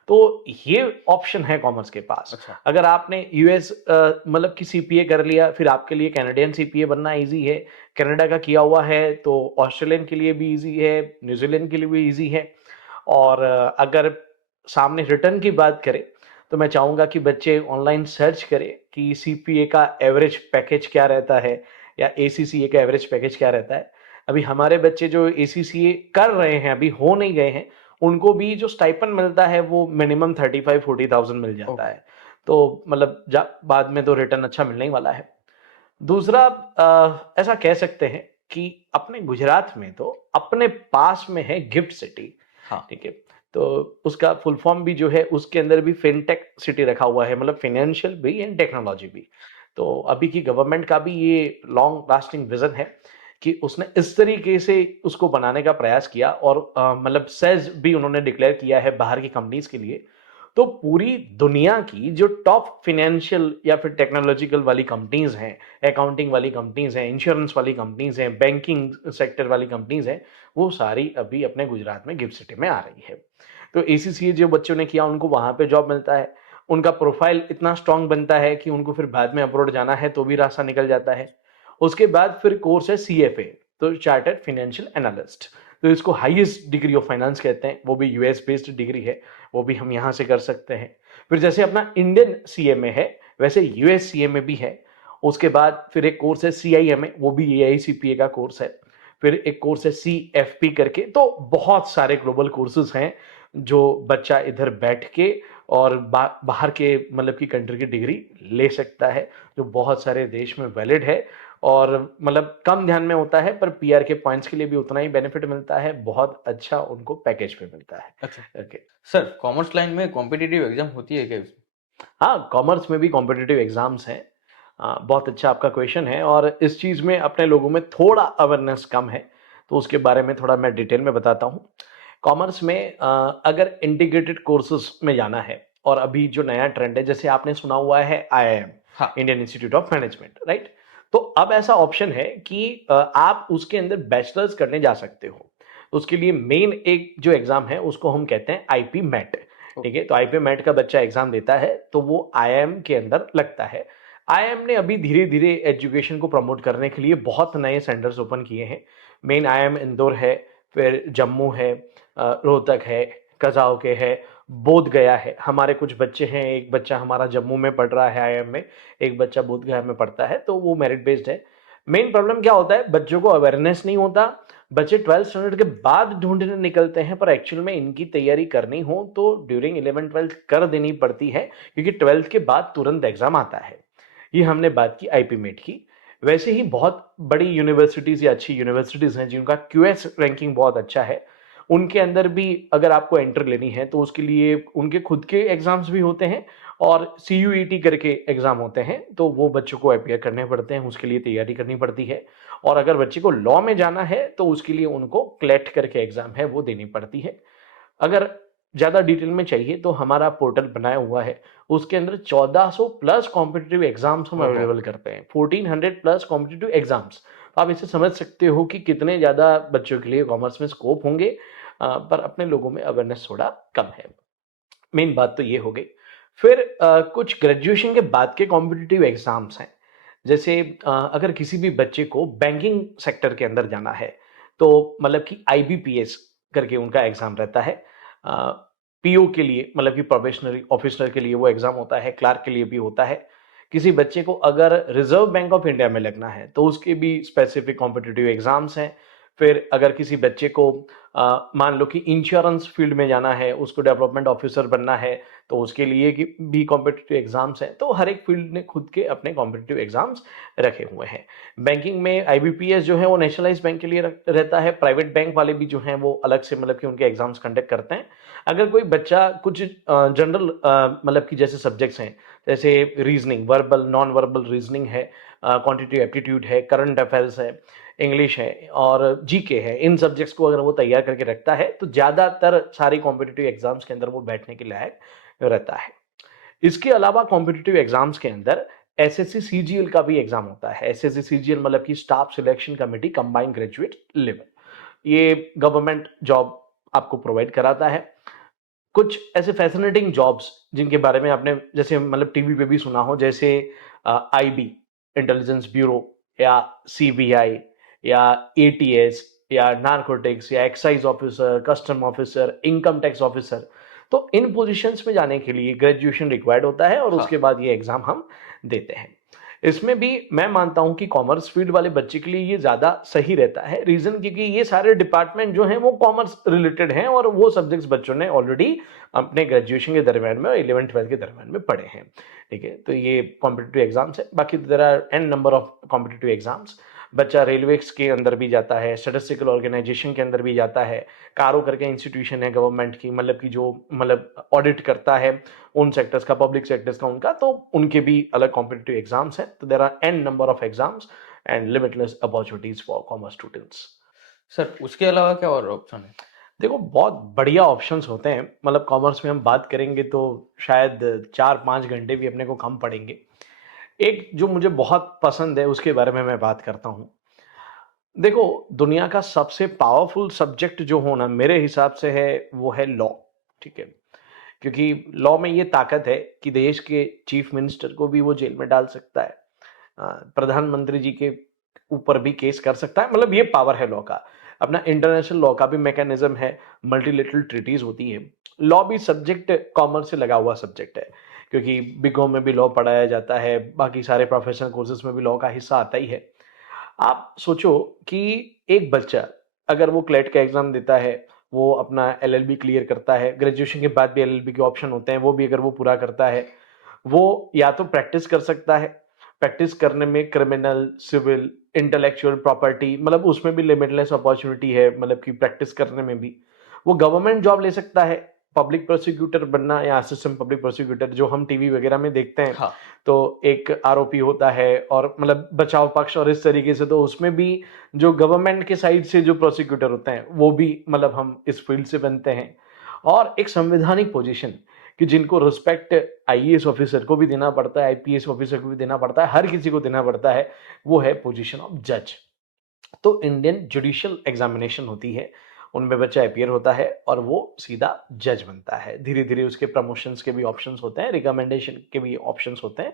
तो ये ऑप्शन है कॉमर्स के पास। अच्छा। अगर आपने यूएस मतलब कि सीपीए कर लिया, फिर आपके लिए कैनेडियन सीपीए बनना इजी है। कनाडा का किया हुआ है तो ऑस्ट्रेलियन के लिए भी इजी है, न्यूजीलैंड के लिए भी इजी है। और अगर सामने रिटर्न की बात करें, तो मैं चाहूंगा कि बच्चे ऑनलाइन सर्च करें कि सीपीए का एवरेज पैकेज क्या रहता है या एसीसीए का एवरेज पैकेज क्या रहता है। अभी हमारे बच्चे जो एसीसीए कर रहे हैं, अभी हो नहीं गए हैं, उनको भी जो स्टाइपन मिलता है वो मिनिमम 35-40,000 मिल जाता है। तो मतलब बाद में तो रिटर्न अच्छा मिलने ही वाला है। दूसरा ऐसा कह सकते हैं कि अपने गुजरात में तो अपने पास में है गिफ्ट सिटी। हाँ। ठीक है, तो उसका फुल फॉर्म भी जो है उसके अंदर भी फिनटेक सिटी रखा हुआ है, मतलब फाइनेंशियल भी एंड टेक्नोलॉजी भी। तो अभी की गवर्नमेंट का भी ये लॉन्ग लास्टिंग विजन है कि उसने इस तरीके से उसको बनाने का प्रयास किया, और मतलब सेज भी उन्होंने डिक्लेयर किया है बाहर की कंपनीज के लिए। तो पूरी दुनिया की जो टॉप फाइनेंशियल या फिर टेक्नोलॉजिकल वाली कंपनीज हैं, अकाउंटिंग वाली कंपनीज हैं, इंश्योरेंस वाली कंपनीज हैं, बैंकिंग सेक्टर वाली कंपनीज हैं, वो सारी अभी अपने गुजरात में गिफ्ट सिटी में आ रही है। तो एसीसीए जो बच्चों ने किया उनको वहां पे जॉब मिलता है, उनका प्रोफाइल इतना स्ट्रांग बनता है कि उनको फिर बाद में अब्रॉड जाना है तो भी रास्ता निकल जाता है। उसके बाद फिर कोर्स है सीएफए, तो चार्टर्ड फाइनेंशियल एनालिस्ट। तो इसको हाईएस्ट डिग्री ऑफ फाइनेंस कहते हैं, वो भी यूएस बेस्ड डिग्री है, वो भी हम यहाँ से कर सकते हैं। फिर जैसे अपना इंडियन सीएमए है, वैसे यूएस सीएमए भी है। उसके बाद फिर एक कोर्स है सीआईएमए, वो भी एआईसीपीए का कोर्स है। फिर एक कोर्स है सीएफपी करके। तो बहुत सारे ग्लोबल कोर्सेज हैं जो बच्चा इधर बैठ के और बाहर के मतलब की कंट्री की डिग्री ले सकता है, जो बहुत सारे देश में वैलिड है, और मतलब कम ध्यान में होता है, पर पीआर के पॉइंट्स के लिए भी उतना ही बेनिफिट मिलता है, बहुत अच्छा उनको पैकेज पे मिलता है। अच्छा ओके। सर, कॉमर्स लाइन में कॉम्पिटिटिव एग्जाम होती है क्या इसमें? हाँ, कॉमर्स में भी कॉम्पिटिटिव एग्जाम्स हैं। बहुत अच्छा आपका क्वेश्चन है, और इस चीज़ में अपने लोगों में थोड़ा अवेयरनेस कम है, तो उसके बारे में थोड़ा मैं डिटेल में बताता हूँ। कॉमर्स में अगर इंटीग्रेटेड कोर्सेज में जाना है, और अभी जो नया ट्रेंड है, जैसे आपने सुना हुआ है आईआईएम, हाँ। Indian institute of management, right? तो अब ऐसा ऑप्शन है कि आप उसके अंदर बैचलर्स करने जा सकते हो। उसके लिए मेन एक जो एग्जाम है उसको हम कहते हैं आईपी मैट। ठीक है, तो आईपी मैट का बच्चा एग्जाम देता है तो वो आईआईएम के अंदर लगता है। आईआईएम ने अभी धीरे धीरे एजुकेशन को प्रमोट करने के लिए बहुत नए सेंटर्स ओपन किए हैं। मेन आईआईएम इंदौर है, फिर जम्मू है, रोहतक है, कजाव के है, बोध गया है। हमारे कुछ बच्चे हैं, एक बच्चा हमारा जम्मू में पढ़ रहा है आईआईएम में, एक बच्चा बोध गया में पढ़ता है, तो वो मेरिट बेस्ड है। मेन प्रॉब्लम क्या होता है, बच्चों को अवेयरनेस नहीं होता। बच्चे 12th स्टैंडर्ड के बाद ढूंढने निकलते हैं, पर एक्चुअल में इनकी तैयारी करनी हो तो ड्यूरिंग 11th-12th कर देनी पड़ती है, क्योंकि 12th के बाद तुरंत एग्जाम आता है। ये हमने बात की आईपी मेट की। वैसे ही बहुत बड़ी यूनिवर्सिटीज या अच्छी यूनिवर्सिटीज हैं जिनका क्यूएस रैंकिंग बहुत अच्छा है, उनके अंदर भी अगर आपको एंट्री लेनी है तो उसके लिए उनके खुद के एग्जाम्स भी होते हैं और सीयूईटी करके एग्जाम होते हैं, तो वो बच्चों को अपियर करने पड़ते हैं, उसके लिए तैयारी करनी पड़ती है। और अगर बच्चे को लॉ में जाना है तो उसके लिए उनको क्लेट करके एग्जाम है वो देनी पड़ती है। अगर ज़्यादा डिटेल में चाहिए तो हमारा पोर्टल बनाया हुआ है, उसके अंदर 1400 प्लस कॉम्पिटिटिव एग्जाम्स हम अवेलेबल करते हैं, 1400 प्लस कॉम्पिटिटिव एग्जाम्स। आप इसे समझ सकते हो कि कितने ज़्यादा बच्चों के लिए कॉमर्स में स्कोप होंगे, पर अपने लोगों में अवेयरनेस थोड़ा कम है। मेन बात तो ये हो गई। फिर कुछ ग्रेजुएशन के बाद के कॉम्पिटिटिव एग्जाम्स हैं, जैसे अगर किसी भी बच्चे को बैंकिंग सेक्टर के अंदर जाना है तो मतलब कि आईबीपीएस करके उनका एग्जाम रहता है। पीओ के लिए मतलब कि प्रोबेशनरी ऑफिसर के लिए वो एग्जाम होता है, क्लार्क के लिए भी होता है। किसी बच्चे को अगर रिजर्व बैंक ऑफ इंडिया में लगना है तो उसके भी स्पेसिफिक कॉम्पिटिटिव एग्जाम्स हैं। फिर अगर किसी बच्चे को मान लो कि इंश्योरेंस फील्ड में जाना है, उसको डेवलपमेंट ऑफिसर बनना है, तो उसके लिए भी कॉम्पिटिटिव एग्जाम्स हैं। तो हर एक फील्ड ने खुद के अपने कॉम्पिटिटिव एग्जाम्स रखे हुए हैं। बैंकिंग में आईबीपीएस जो है वो नेशनलाइज बैंक के लिए रहता है, प्राइवेट बैंक वाले भी जो हैं वो अलग से मतलब कि उनके एग्जाम्स कंडक्ट करते हैं। अगर कोई बच्चा कुछ जनरल मतलब कि जैसे सब्जेक्ट्स हैं, जैसे reasoning, verbal non verbal reasoning है, क्वांटिटेटिव एप्टीट्यूड है, करंट अफेयर्स है, इंग्लिश है और जीके है, इन सब्जेक्ट्स को अगर वो तैयार करके रखता है तो ज़्यादातर सारी कॉम्पिटिटिव एग्जाम्स के अंदर वो बैठने के लायक रहता है। इसके अलावा कॉम्पिटिटिव एग्जाम्स के अंदर एसएससी सीजीएल का भी एग्जाम होता है। एसएससी सीजीएल मतलब कि staff selection committee combined graduate level. ये गवर्नमेंट जॉब आपको प्रोवाइड कराता है। कुछ ऐसे फैसिनेटिंग जॉब्स जिनके बारे में आपने जैसे मतलब टीवी पे भी सुना हो, जैसे आईबी इंटेलिजेंस ब्यूरो या सीबीआई या एटीएस या नारकोटिक्स या excise officer, custom officer, income tax officer. तो इन पोजीशंस में जाने के लिए ग्रेजुएशन रिक्वायर्ड होता है और उसके बाद ये एग्जाम हम देते हैं। इसमें भी मैं मानता हूं कि कॉमर्स फील्ड वाले बच्चे के लिए ये ज्यादा सही रहता है। रीजन क्योंकि ये सारे डिपार्टमेंट जो हैं वो कॉमर्स रिलेटेड हैं और वो सब्जेक्ट्स बच्चों ने ऑलरेडी अपने ग्रेजुएशन के दरमियान में और 11th-12th के दरमियान में पढ़े हैं। ठीक है, तो ये कॉम्पिटिटिव एग्जाम्स है। बाकी there are an number of competitive exams. बच्चा रेलवे के अंदर भी जाता है, स्टैटिस्टिकल ऑर्गेनाइजेशन के अंदर भी जाता है, कारो करके इंस्टीट्यूशन है गवर्नमेंट की, मतलब कि जो मतलब ऑडिट करता है उन सेक्टर्स का, पब्लिक सेक्टर्स का उनका, तो उनके भी अलग कॉम्पिटिटिव एग्जाम्स हैं। तो there are an number of exams and limitless opportunities for commerce students. Sir उसके अलावा क्या और ऑप्शन है? देखो, बहुत बढ़िया ऑप्शंस होते हैं। मतलब कॉमर्स में हम बात करेंगे तो शायद 4-5 घंटे भी अपने को कम पड़ेंगे। एक जो मुझे बहुत पसंद है उसके बारे में मैं बात करता हूँ। देखो, दुनिया का सबसे पावरफुल सब्जेक्ट जो होना मेरे हिसाब से है वो है लॉ। ठीक है, क्योंकि लॉ में ये ताकत है कि देश के चीफ मिनिस्टर को भी वो जेल में डाल सकता है, प्रधानमंत्री जी के ऊपर भी केस कर सकता है। मतलब ये पावर है लॉ का। अपना इंटरनेशनल लॉ का भी मैकेनिज्म है, मल्टीलेटरल ट्रीटीज होती है। लॉ भी सब्जेक्ट कॉमर्स से लगा हुआ सब्जेक्ट है, क्योंकि बिकॉम में भी लॉ पढ़ाया जाता है, बाकी सारे प्रोफेशनल कोर्सेज में भी लॉ का हिस्सा आता ही है। आप सोचो कि एक बच्चा अगर वो क्लेट का एग्जाम देता है, वो अपना एलएलबी क्लियर करता है, ग्रेजुएशन के बाद भी एलएलबी के ऑप्शन होते हैं, वो भी अगर वो पूरा करता है, वो या तो प्रैक्टिस कर सकता है। प्रैक्टिस करने में क्रिमिनल, सिविल, इंटेलेक्चुअल प्रॉपर्टी, मतलब उसमें भी लिमिटलेस अपॉर्चुनिटी है, मतलब कि प्रैक्टिस करने में भी। वो गवर्नमेंट जॉब ले सकता है, पब्लिक प्रोसिक्यूटर बनना या असिस्टेंट पब्लिक प्रोसिक्यूटर जो हम टीवी वगैरह में देखते हैं। हाँ। तो एक आरोपी होता है और मतलब बचाव पक्ष और इस तरीके से, तो उसमें भी जो गवर्नमेंट के साइड से जो प्रोसिक्यूटर होते हैं वो भी मतलब हम इस फील्ड से बनते हैं। और एक संवैधानिक पोजीशन कि जिनको रिस्पेक्ट आईएएस ऑफिसर को भी देना पड़ता है, आईपीएस ऑफिसर को भी देना पड़ता है, हर किसी को देना पड़ता है, वो है पोजीशन ऑफ जज। तो इंडियन जुडिशियल एग्जामिनेशन होती है, उनमें बच्चा अपीयर होता है और वो सीधा जज बनता है। धीरे धीरे उसके प्रमोशंस के भी ऑप्शंस होते हैं, रिकमेंडेशन के भी ऑप्शंस होते हैं।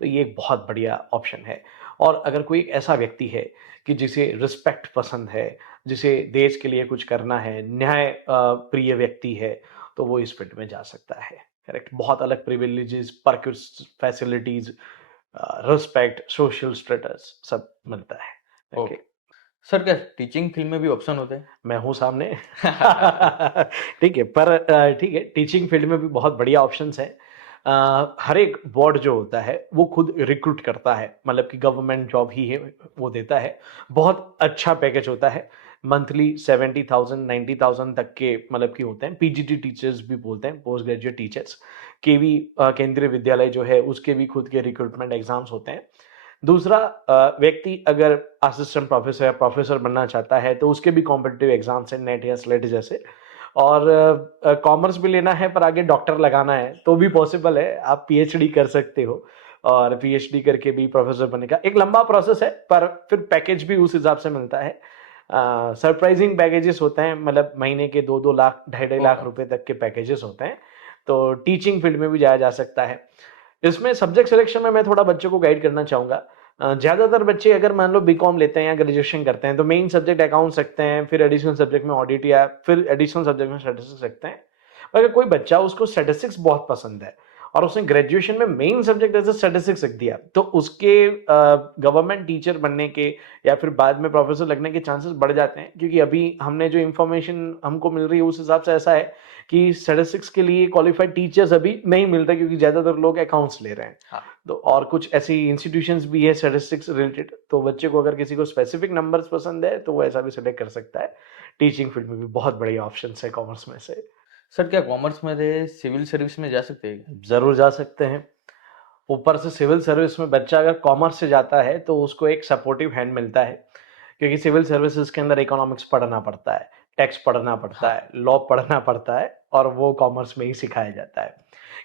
तो ये एक बहुत बढ़िया ऑप्शन है। और अगर कोई एक ऐसा व्यक्ति है कि जिसे रिस्पेक्ट पसंद है, जिसे देश के लिए कुछ करना है, न्याय प्रिय व्यक्ति है, तो वो इस फील्ड में जा सकता है। करेक्ट, बहुत अलग privileges, perks facilities, respect, social status सब मिलता है। ओके, ओके सर, क्या टीचिंग फील्ड में भी ऑप्शन होते हैं? मैं हूँ सामने। ठीक है, पर ठीक है, टीचिंग फील्ड में भी बहुत बढ़िया ऑप्शंस हैं। हर एक बोर्ड जो होता है वो खुद रिक्रूट करता है, मतलब कि गवर्नमेंट जॉब ही है वो देता है। बहुत अच्छा पैकेज होता है, मंथली 70,000 90,000 तक के मतलब कि होते हैं। पीजीटी टीचर्स भी बोलते हैं, पोस्ट ग्रेजुएट टीचर्स के भी केंद्रीय विद्यालय जो है उसके भी खुद के रिक्रूटमेंट एग्जाम्स होते हैं। दूसरा, व्यक्ति अगर असिस्टेंट प्रोफेसर या प्रोफेसर बनना चाहता है तो उसके भी कॉम्पिटिटिव एग्जाम्स हैं, नेट या स्लेट जैसे। और कॉमर्स भी लेना है पर आगे डॉक्टर लगाना है तो भी पॉसिबल है, आप पीएचडी कर सकते हो और पीएचडी करके भी प्रोफेसर बनने का एक लंबा प्रोसेस है, पर फिर पैकेज भी उस हिसाब से मिलता है। सरप्राइजिंग पैकेजेस होते हैं, मतलब महीने के 2-2 लाख 2.5 लाख रुपए तक के पैकेजेस होते हैं। तो टीचिंग फील्ड में भी जाया जा सकता है। इसमें सब्जेक्ट सिलेक्शन में मैं थोड़ा बच्चों को गाइड करना चाहूँगा। ज़्यादातर बच्चे अगर मान लो बीकॉम लेते हैं या ग्रेजुएशन करते हैं तो मेन सब्जेक्ट अकाउंट्स रखते हैं, फिर एडिशनल सब्जेक्ट में ऑडिट या फिर एडिशनल सब्जेक्ट में स्टैटिस्टिक्स रखते हैं। अगर कोई बच्चा उसको स्टैटिस्टिक्स बहुत पसंद है और उसने ग्रेजुएशन में मेन सब्जेक्ट एज स्टैटिस्टिक्स रख दिया तो उसके गवर्नमेंट टीचर बनने के या फिर बाद में प्रोफेसर लगने के चांसेस बढ़ जाते हैं, क्योंकि अभी हमने जो इन्फॉर्मेशन हमको मिल रही है उस हिसाब से ऐसा है कि स्टैटिस्टिक्स के लिए क्वालिफाइड टीचर्स अभी नहीं मिल रहे, क्योंकि ज़्यादातर लोग अकाउंट्स ले रहे हैं। हाँ। तो और कुछ ऐसी इंस्टीट्यूशंस भी है स्टैटिस्टिक्स रिलेटेड, तो बच्चे को अगर किसी को स्पेसिफिक नंबर्स पसंद है तो वो ऐसा भी सिलेक्ट कर सकता है। टीचिंग फील्ड में भी बहुत बढ़िया ऑप्शन है कॉमर्स में से। सर, क्या कॉमर्स में से सिविल सर्विस में जा सकते हैं? जरूर जा सकते हैं। ऊपर से सिविल सर्विस में बच्चा अगर कॉमर्स से जाता है तो उसको एक सपोर्टिव हैंड मिलता है, क्योंकि सिविल सर्विसेज के अंदर इकोनॉमिक्स पढ़ना पड़ता है, टैक्स पढ़ना पड़ता है, लॉ पढ़ना पड़ता है, और वो कॉमर्स में ही सिखाया जाता है।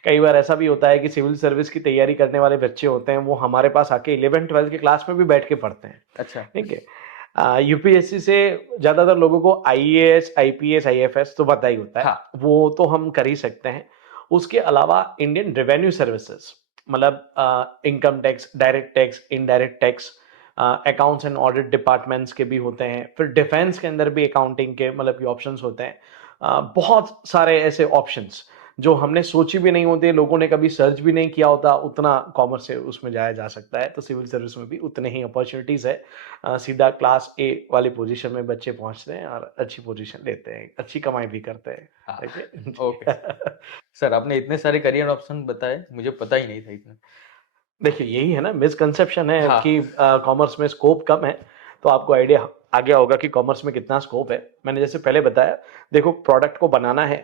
कई बार ऐसा भी होता है कि सिविल सर्विस की तैयारी करने वाले बच्चे होते हैं, वो हमारे पास आके 11th-12th के क्लास में भी बैठ के पढ़ते हैं। अच्छा। ठीक है। यूपीएससी से ज़्यादातर लोगों को आईएएस, आईपीएस, आईएफएस तो पता ही होता है। हाँ। वो तो हम कर ही सकते हैं। उसके अलावा इंडियन रेवेन्यू सर्विसेज, मतलब income tax, direct tax, indirect tax, accounts and audit departments के भी होते हैं। फिर डिफेंस के अंदर भी अकाउंटिंग के मतलब कि ऑप्शंस होते हैं। बहुत सारे ऐसे ऑप्शंस जो हमने सोची भी नहीं होते, लोगों ने कभी सर्च भी नहीं किया होता, उतना कॉमर्स से उसमें जाया जा सकता है। तो सिविल सर्विस में भी उतने ही अपॉर्चुनिटीज़ है। सीधा क्लास ए वाली पोजीशन में बच्चे पहुंचते हैं और अच्छी पोजीशन लेते हैं, अच्छी कमाई भी करते हैं। हाँ। Okay? ओके सर, आपने इतने सारे करियर ऑप्शन बताए, मुझे पता ही नहीं था इतना। देखिए, यही है ना मिसकंसेप्शन है हाँ। कि कॉमर्स में स्कोप कम है, तो आपको आइडिया आ गया होगा कि कॉमर्स में कितना स्कोप है। मैंने जैसे पहले बताया, देखो प्रोडक्ट को बनाना है,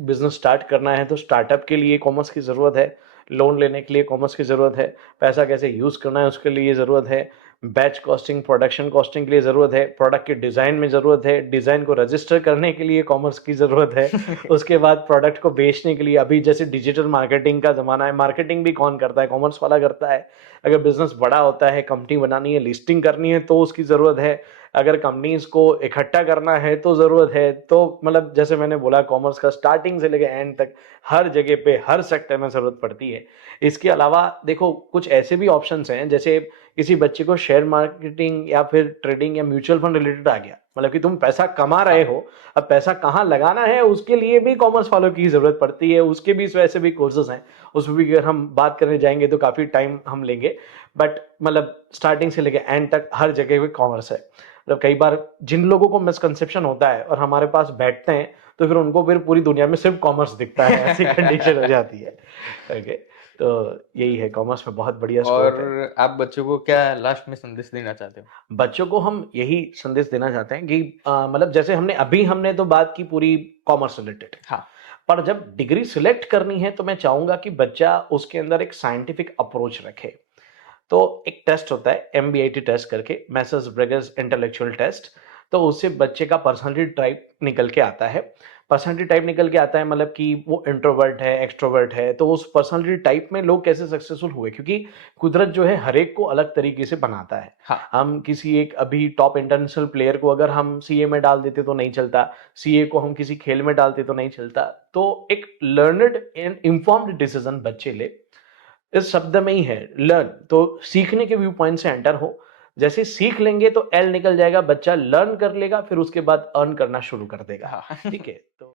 बिजनेस स्टार्ट करना है, तो स्टार्टअप के लिए कॉमर्स की ज़रूरत है, लोन लेने के लिए कॉमर्स की ज़रूरत है, पैसा कैसे यूज़ करना है उसके लिए ज़रूरत है, बैच कॉस्टिंग, प्रोडक्शन कॉस्टिंग के लिए ज़रूरत है, प्रोडक्ट के डिज़ाइन में ज़रूरत है, डिज़ाइन को रजिस्टर करने के लिए कॉमर्स की ज़रूरत है। उसके बाद प्रोडक्ट को बेचने के लिए, अभी जैसे डिजिटल मार्केटिंग का ज़माना है, मार्केटिंग भी कौन करता है? कॉमर्स वाला करता है। अगर बिजनेस बड़ा होता है, कंपनी बनानी है, लिस्टिंग करनी है तो उसकी ज़रूरत है। अगर कंपनीज को इकट्ठा करना है तो ज़रूरत है। तो मतलब जैसे मैंने बोला, कॉमर्स का स्टार्टिंग से लेकर एंड तक हर जगह पे, हर सेक्टर में ज़रूरत पड़ती है। इसके अलावा देखो कुछ ऐसे भी ऑप्शंस हैं, जैसे किसी बच्चे को शेयर मार्केटिंग या फिर ट्रेडिंग या म्यूचुअल फंड रिलेटेड आ गया, मतलब कि तुम पैसा कमा रहे हो, अब पैसा कहाँ लगाना है उसके लिए भी कॉमर्स वालों की ज़रूरत पड़ती है। उसके भी वैसे भी कोर्सेज हैं, उसमें भी अगर हम बात करने जाएंगे तो काफ़ी टाइम हम लेंगे, बट मतलब स्टार्टिंग से लेकर एंड तक हर जगह पे कॉमर्स है। मतलब कई बार जिन लोगों को मिसकंसेप्शन होता है और हमारे पास बैठते हैं तो फिर उनको फिर पूरी दुनिया में सिर्फ कॉमर्स दिखता है, ऐसी कंडीशन हो जाती है। ओके, तो यही है, कॉमर्स में बहुत बढ़िया स्कोप है। और आप बच्चों को क्या लास्ट में संदेश देना चाहते हो? बच्चों को हम यही संदेश देना चाहते हैं कि मतलब जैसे हमने तो बात की पूरी कॉमर्स रिलेटेड, हाँ। पर जब डिग्री सिलेक्ट करनी है तो मैं चाहूंगा कि बच्चा उसके अंदर एक साइंटिफिक अप्रोच रखे। तो एक टेस्ट होता है MBIT टेस्ट करके, मैसर्स ब्रेगर्स इंटेलेक्चुअल टेस्ट, तो उससे बच्चे का पर्सनालिटी टाइप निकल के आता है। पर्सनालिटी टाइप निकल के आता है मतलब कि वो इंट्रोवर्ट है, एक्सट्रोवर्ट है, तो उस पर्सनालिटी टाइप में लोग कैसे सक्सेसफुल हुए, क्योंकि कुदरत जो है हर एक को अलग तरीके से बनाता है। हाँ। हम किसी एक अभी टॉप इंटरनेशनल प्लेयर को अगर हम सीए में डाल देते तो नहीं चलता, सीए को हम किसी खेल में डालते तो नहीं चलता। तो एक लर्नड एंड इंफॉर्म्ड डिसीजन बच्चे ले, इस शब्द में ही है लर्न, तो सीखने के व्यू पॉइंट से एंटर हो। जैसे सीख लेंगे तो एल निकल जाएगा, बच्चा लर्न कर लेगा, फिर उसके बाद अर्न करना शुरू कर देगा। हाँ। ठीक है, तो